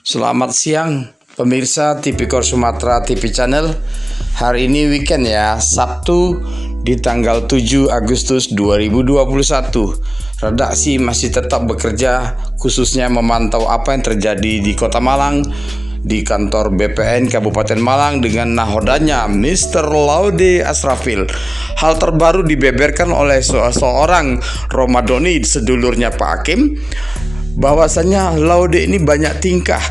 Selamat siang pemirsa Tipikor Sumatera TV Channel. Hari ini weekend ya, Sabtu di tanggal 7 Agustus 2021. Redaksi masih tetap bekerja, khususnya memantau apa yang terjadi di Kota Malang, di kantor BPN Kabupaten Malang dengan nahodanya Mr. Laude Asrafil. Hal terbaru dibeberkan oleh seorang Romadhoni, sedulurnya Pak Hakim, bahwasanya Laude ini banyak tingkah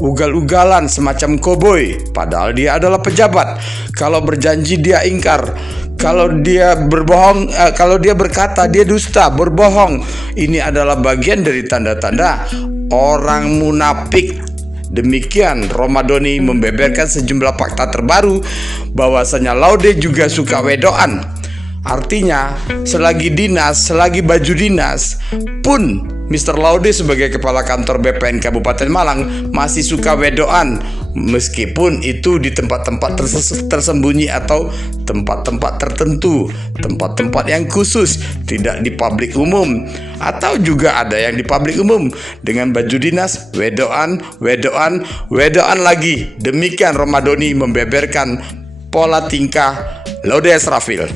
ugal-ugalan semacam koboi, padahal dia adalah pejabat. Kalau berjanji dia ingkar, kalau dia berbohong, kalau dia berkata dia dusta, berbohong. Ini adalah bagian dari tanda-tanda orang munafik. Demikian Romadhoni membeberkan sejumlah fakta terbaru bahwasanya Laude juga suka wedoan. Artinya, selagi dinas, selagi baju dinas pun Mr. Laude sebagai kepala kantor BPN Kabupaten Malang masih suka wedoan, meskipun itu di tempat-tempat tersembunyi atau tempat-tempat tertentu, tempat-tempat yang khusus, tidak di publik umum, atau juga ada yang di publik umum dengan baju dinas wedoan lagi. Demikian Romadhoni membeberkan pola tingkah Laude Asrafil.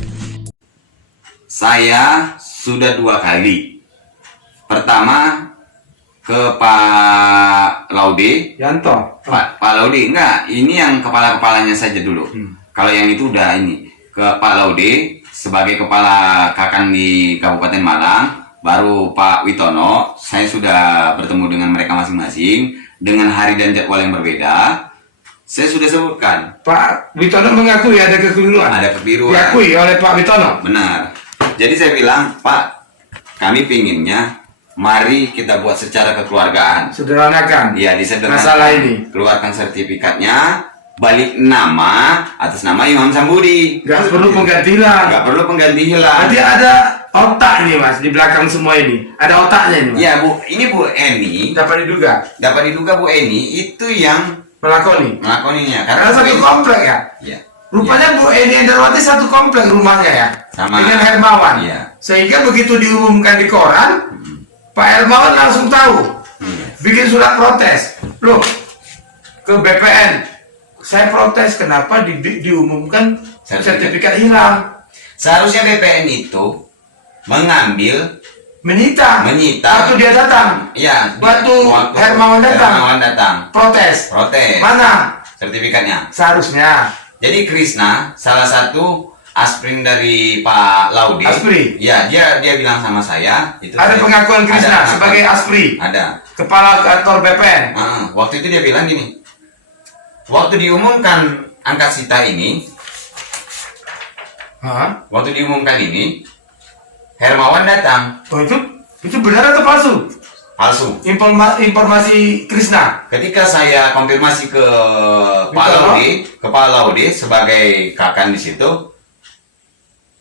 Saya sudah 2 kali. Pertama ke Pak Laude. Yanto. Pak Laude enggak, ini yang kepala-kepalanya saja dulu. Kalau yang itu udah ini ke Pak Laude sebagai kepala KAKAN di Kabupaten Malang. Baru Pak Witono, saya sudah bertemu dengan mereka masing-masing dengan hari dan jadwal yang berbeda. Saya sudah sebutkan. Pak Witono mengakui ada kekeliruan. Ada kekeliruan. Diakui oleh Pak Witono. Benar. Jadi saya bilang, Pak, kami pinginnya mari kita buat secara kekeluargaan. Sederhanakan. Iya, disederhanakan. Masalah ini. Keluarkan sertifikatnya, balik nama atas nama Imam Sambudi. Gak perlu pengganti hilang. Gak perlu pengganti hilang. Berarti ada otak nih Mas di belakang semua ini. Ada otaknya ini Mas. Ya Bu, ini Bu Eni. Dapat diduga. Dapat diduga Bu Eni itu yang Melakoninya. melakoninya. Karena Bu satu Eni- komplek ya. Iya. Rupanya Bu Eni Endarwati satu komplek rumahnya ya. Sama. Dengan Hermawan. Iya. Sehingga begitu diumumkan di koran, Pak Hermawan langsung tahu. Bikin surat protes. Loh, ke BPN. Saya protes kenapa diumumkan sertifikat hilang. Seharusnya BPN itu mengambil Menyita. Waktu dia datang. Iya. Waktu Hermawan datang. Protes. Mana Sertifikatnya. seharusnya? Jadi Krisna salah satu asprin dari Pak Laude. Aspri? Ya, dia bilang sama saya itu. Ada pengakuan Krisna ada sebagai Aspri, Ada. kepala kantor BPN. Waktu itu dia bilang gini. Waktu diumumkan angkat sita ini, waktu diumumkan ini, Hermawan datang. Oh itu benar atau palsu? Palsu. Informasi Krisna. Ketika saya konfirmasi ke Pak Laude sebagai kakan di situ,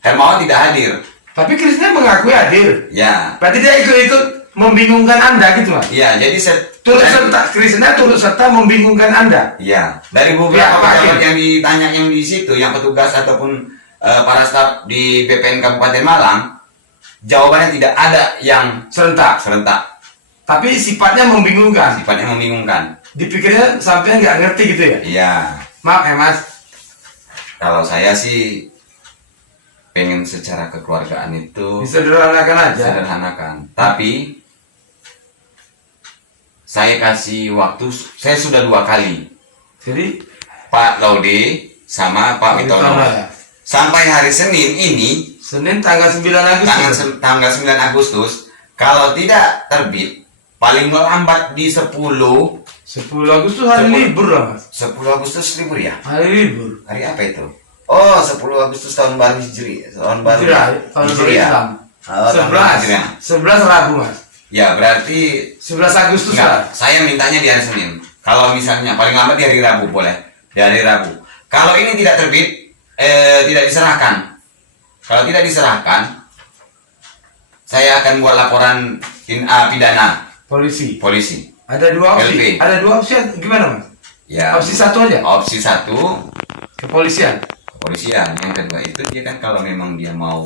Hermawan tidak hadir. Tapi Krisna mengakui hadir. Ya. Berarti dia ikut membingungkan Anda gitu Mas? Ya, jadi Krisna turut serta membingungkan Anda. Ya, dari beberapa Ya, pejabat yang ditanya yang di situ, yang petugas ataupun para staf di BPN Kabupaten Malang, jawabannya tidak ada yang Serentak. Tapi sifatnya membingungkan. Dipikirnya sampai nggak ngerti gitu ya? Iya. Maaf ya Mas. Kalau saya sih pengen secara kekeluargaan itu Disederhanakan aja. sederhanakan. Tapi saya kasih waktu, saya sudah 2 kali. Jadi Pak Laude sama Pak Witono. ya. Sampai hari Senin ini, Senin tanggal 9 Agustus. tanggal 9 Agustus, kalau tidak terbit, paling lambat di 10 Agustus hari 10. libur lah Mas. 10 Agustus libur ya? Hari libur. Hari apa itu? Oh, 10 Agustus tahun baru Hijri. Tahun baru Tahun baru Hijri ya? Islam. Oh, tahun baru Hijri ya? 11 Rabu Mas. Ya, berarti 11 Agustus enggak, lah. saya mintanya di hari Senin. Kalau misalnya paling lambat di hari Rabu boleh. Di hari Rabu. Kalau ini tidak terbit, tidak diserahkan. Kalau tidak diserahkan, saya akan buat laporan pidana Polisi. Ada 2 opsi. LP. Ada 2 opsi gimana Mas? Ya. Opsi 1 aja. Opsi 1 Kepolisian. kepolisian. Yang kedua itu dia kan kalau memang dia mau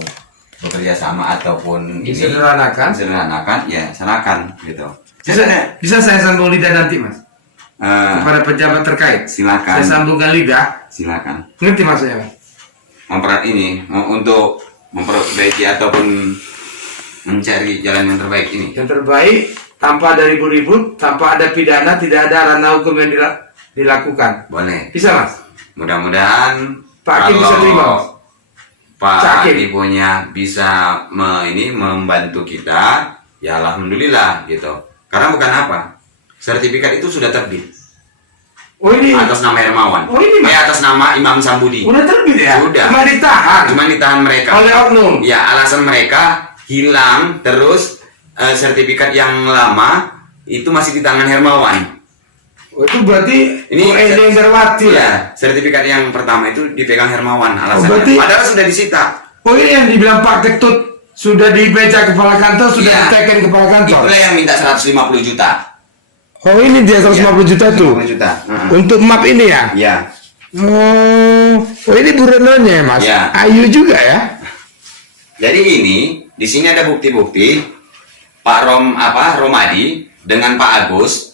bekerja sama ataupun Disederhanakan. ya silakan gitu. Bisa saya sambung lidah nanti Mas. kepada pejabat terkait. Silakan. Saya sambungkan lidah. Silakan. Ngerti maksudnya, Mas? Untuk memperbaiki ataupun mencari jalan yang terbaik ini. Yang terbaik tanpa ada ribut-ribut, tanpa ada pidana, tidak ada ranah hukum yang dilakukan. Boleh. Bisa, Mas? Mudah-mudahan Pak Hakim bisa terima, Mas? Pak Hakim. Ibunya bisa membantu kita, ya alhamdulillah gitu. Karena bukan apa, sertifikat itu sudah terbit Oh ini, atas nama Hermawan. Oh, ini, Mas? Atas nama Imam Sambudi. udah terbit ya? Sudah. Cuma ditahan Cuma ditahan mereka. oleh oknum. Ya alasan mereka hilang, terus sertifikat yang lama itu masih di tangan Hermawan. Oh, itu berarti Ini yang Darwati ya? Ya, sertifikat yang pertama itu dipegang Hermawan alasannya. berarti- Padahal sudah disita. Oh ini yang dibilang Pak Ketut sudah dibeca kepala kantor, sudah Iya. diteken kepala kantor. Itulah yang minta 150 juta. Oh ini dia 150 juta tuh 150 juta. untuk map ini ya? Ya. Oh ini Bu Renonya ya, Mas? Ya. Ayu juga ya? Jadi di sini ada bukti-bukti Romadi dengan Pak Agus.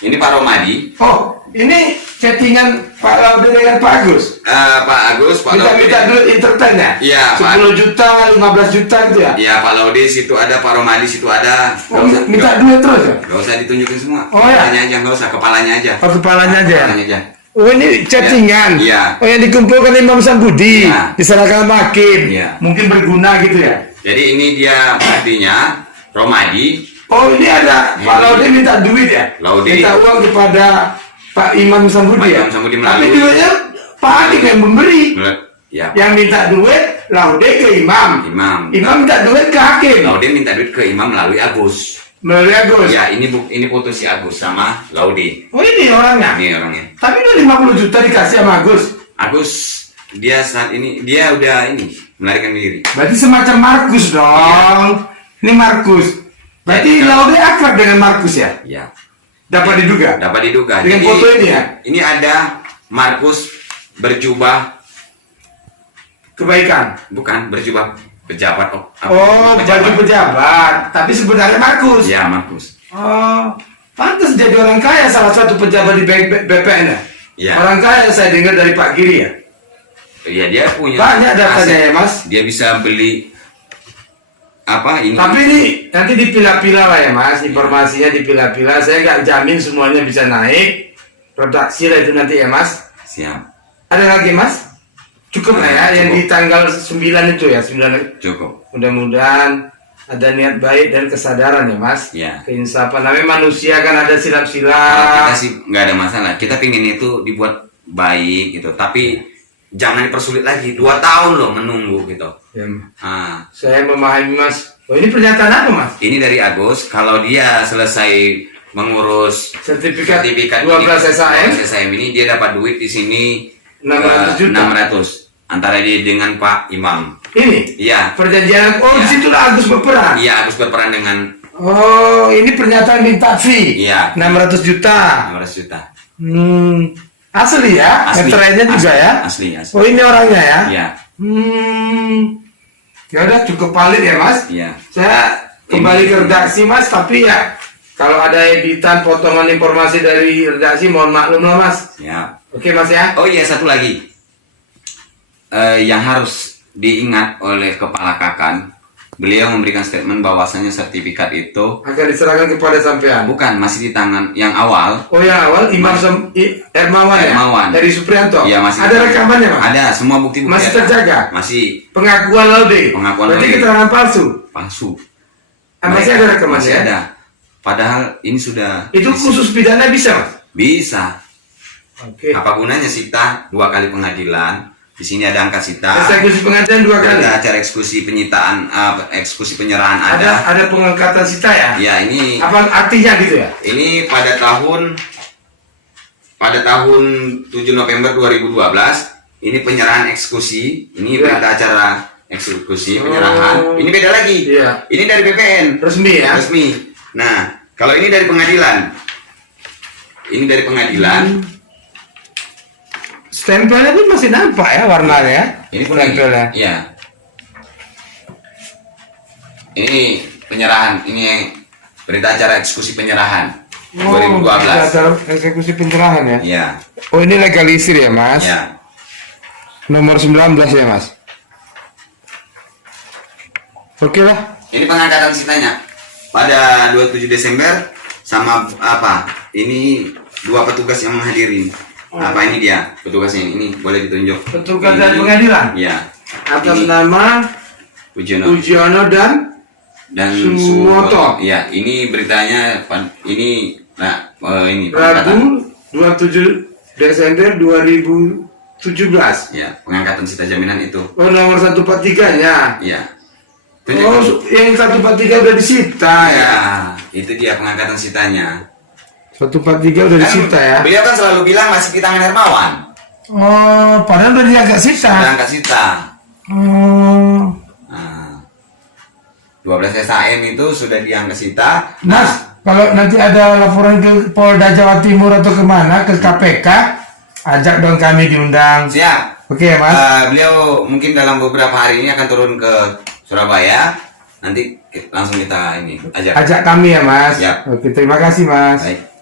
Ini Pak Romadi. Oh ini chattingan Pak Laude dengan Pak Agus. Pak Agus, Pak Laude. Minta duit entertain ya? Iya, Pak. 10 juta, 15 juta gitu ya? Ya, Pak Laude situ ada, Pak Romadi situ ada. Oh, minta duit terus ya? Gak usah ditunjukin semua. Oh, ya? Kepalanya aja, gak usah, kepalanya aja. Oh kepalanya aja ya? Kepalanya aja. Oh ini chattingan? Iya. Oh yang dikumpulkan Imam Sambudi? Iya. Diserahkan sama Hakim? Iya. Mungkin berguna gitu ya? Jadi ini dia buktinya Romadi. Oh ini ada Pak Laude minta duit ya? Laude. Minta uang kepada Pak Imam Sambudi Pak ya? Imam Sambudi Tapi melalui- duitnya Pak Hakim yang memberi. Ya, Yang minta duit Laude ke Imam. Imam. Imam minta duit ke Hakim. Laude minta duit ke Imam melalui Agus. Melalui Agus. Ya, ini foto si Agus sama Laude. Oh ini orangnya. Ini orangnya. Tapi udah 50 juta dikasih sama Agus. Agus dia saat ini dia udah melarikan diri. Berarti semacam Markus dong. Ini Markus. Berarti Ya, Laude akrab dengan Markus ya? Ya. Dapat diduga. Dapat diduga. Dengan Jadi, foto ini ya? Ini ada Markus berjubah, Kebaikan. bukan berjubah pejabat. Oh, baju pejabat. Tapi sebenarnya Markus. Ya, Markus. Oh, pantas jadi orang kaya, salah satu pejabat di BPN ya? Ya. Orang kaya saya dengar dari Pak Giri ya? Iya, dia punya Banyak datanya aset. ya, Mas? Dia bisa beli ini. Tapi ini nanti dipilah-pilah lah ya, Mas. Informasinya dipilah-pilah. Saya nggak jamin semuanya bisa naik. Redaksi lah itu nanti ya, Mas. Siap. Ada lagi, Mas? Cukup lah ya, yang di tanggal 9 itu ya, 9. Cukup. Mudah-mudahan ada niat baik dan kesadaran ya, Mas. Ya. Keinsapan. Namanya manusia kan ada Kalau silap-silap. kita sih nggak ada masalah. Kita pingin itu dibuat baik gitu. Tapi jangan dipersulit lagi. 2 tahun loh menunggu gitu. Ya, Nah, saya memahami, Mas. Oh, ini pernyataan apa, Mas? ini dari Agus. Kalau dia selesai mengurus Sertifikat 12 12 SAM SAM ini, dia dapat duit di sini 600 juta. 600 antara dia dengan Pak Imam. Ini Iya. perjanjian. Oh, Ya. disitulah Agus berperan. Iya, Agus berperan dengan Oh, ini pernyataan minta fee. Iya. 600 juta. 600 juta. Asli ya? Asli. Meterainya juga Asli. ya? Asli, asli. Oh, ini orangnya ya? Iya. Ya udah cukup valid ya, Mas. Iya. Saya kembali ke redaksi, Mas, tapi ya kalau ada editan potongan informasi dari redaksi mohon maklum lah, Mas. Siap. Oke, Mas ya. Oh iya, satu lagi yang harus diingat oleh Kepala Kakan, beliau memberikan statement bahwasanya sertifikat itu Akan diserahkan kepada sampean. bukan, masih di tangan yang awal. Oh ya, awal Imam Hermawan ya? Hermawan. Dari Suprianto. Iya, masih Ada di tangan. rekamannya, Mas? Ada, semua bukti-bukti Masih ada. terjaga? Masih Pengakuan Laude. Pengakuan Berarti Laude. keterangan palsu. palsu. Masih ada rekamannya? Masih ada. Padahal ini sudah Itu khusus pidana bisa, Mas? bisa. Oke. Apa gunanya sita 2 kali pengadilan? Di sini ada angka sita. Eksekusi pengadilan 2 kali. Ada acara eksekusi penyitaan, eksekusi penyerahan ada. Ada pengangkatan sita ya? Ya, ini Apa artinya gitu ya? ini pada tahun 7 November 2012 ini penyerahan eksekusi. Ini Ya. berita acara eksekusi penyerahan. Oh. Ini beda lagi. Iya. Ini dari BPN. Resmi ya? Resmi. Nah, kalau ini dari pengadilan. Ini dari pengadilan. Stempelnya pun masih nampak ya warnanya. Ini pun lagi. Stempelnya. Iya. Ini penyerahan. Ini berita acara eksekusi penyerahan. 2012. dalam eksekusi pencerahan ya. Iya. Oh, ini legalisir ya, Mas? Ya. Nomor 19 ya, Mas? Oke lah. Ini pengangkatan sitanya pada 27 Desember sama apa? Ini dua petugas yang menghadiri. Apa ini dia? Petugasnya ini boleh ditunjuk. Petugas Ini- dari pengadilan? Iya. Atas Ini nama Pujiono Pujiono dan dan Suwoto. Iya, ini beritanya ini ini Rabu 27 Desember 2017. Ya, pengangkatan sita jaminan itu. Oh, nomor 143-nya. Iya. Oh, yang 143 udah disita ya. Ya, itu dia pengangkatan sitanya. 143 udah disita ya. Beliau kan selalu bilang masih di tangan Hermawan. Oh, padahal udah diangkat sita. Sudah angkat sita. Oh. Nah, 12 SAM itu sudah diangkat sita. Mas, kalau nanti ada laporan ke Polda Jawa Timur atau kemana, ke KPK, ajak dong kami diundang. Siap. Oke ya, Mas? Beliau mungkin dalam beberapa hari ini akan turun ke Surabaya. Nanti langsung kita ini ajak. Ajak kami ya, Mas? Siap. Oke, terima kasih, Mas. Baik.